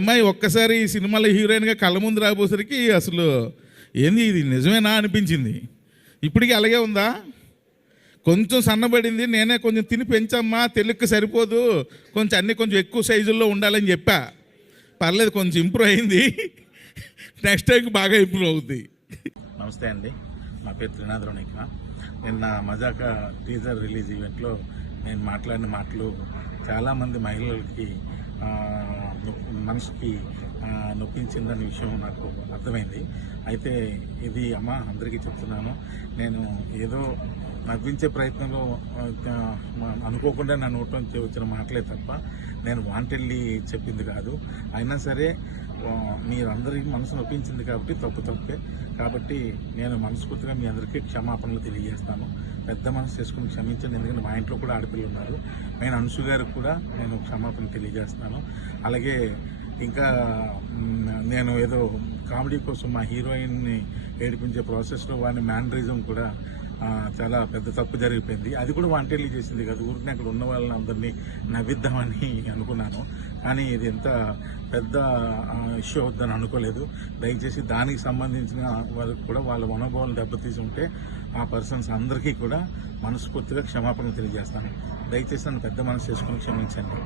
అమ్మాయి ఒక్కసారి ఈ సినిమాలో హీరోయిన్గా కళ్ళ ముందు రాబోసరికి అసలు ఏంది ఇది నిజమేనా అనిపించింది. ఇప్పటికీ అలాగే ఉందా? కొంచెం సన్నబడింది, నేనే కొంచెం తిని పెంచమ్మా, తెలుగుకి సరిపోదు, కొంచెం అన్నీ కొంచెం ఎక్కువ సైజుల్లో ఉండాలని చెప్పా. పర్లేదు, కొంచెం ఇంప్రూవ్ అయింది. నెక్స్ట్ టైంకి బాగా ఇంప్రూవ్ అవుద్ది. నమస్తే అండి, నా పేరు త్రినాథ్ రోనిక. నిన్న మజాక టీజర్ రిలీజ్ ఈవెంట్లో నేను మాట్లాడిన మాటలు చాలామంది మహిళలకి మనసుకి నొప్పించిందనే విషయం నాకు అర్థమైంది. అయితే ఇది అందరికీ చెప్తున్నాను, నేను ఏదో నవ్వించే ప్రయత్నంలో అనుకోకుండా నా నోట్ నుంచి వచ్చిన మాటలే తప్ప నేను వాంటెళ్ళి చెప్పింది కాదు. అయినా సరే మీరందరికీ మనసు నొప్పించింది కాబట్టి తప్పే. కాబట్టి నేను మనస్ఫూర్తిగా మీ అందరికీ క్షమాపణలు తెలియజేస్తాను. పెద్ద మనసు చేసుకుని క్షమించండి, ఎందుకంటే మా ఇంట్లో కూడా ఆడపిల్లలు ఉన్నారు. నేను అనుసు గారికి కూడా నేను క్షమాపణ తెలియజేస్తాను. అలాగే ఇంకా నేను ఏదో కామెడీ కోసం మా హీరోయిన్ని ఏడిపించే ప్రాసెస్లో వాడిని మ్యానరిజం కూడా చాలా పెద్ద తప్పు జరిగిపోయింది. అది కూడా వాంటెళ్ళి చేసింది కాదు, ఊరికి అక్కడ ఉన్న వాళ్ళని అందరినీ నవ్విద్దామని అనుకున్నాను. కానీ ఇది ఎంత పెద్ద ఇష్యూ అవుద్దని అనుకోలేదు. దయచేసి దానికి సంబంధించిన వాళ్ళకి కూడా వాళ్ళ మనోభావాలు దెబ్బతీసి ఉంటే ఆ పర్సన్స్ అందరికీ కూడా మనస్ఫూర్తిగా క్షమాపణ తెలియజేస్తాను. దయచేసి నన్ను పెద్ద మనసు చేసుకుని క్షమించండి.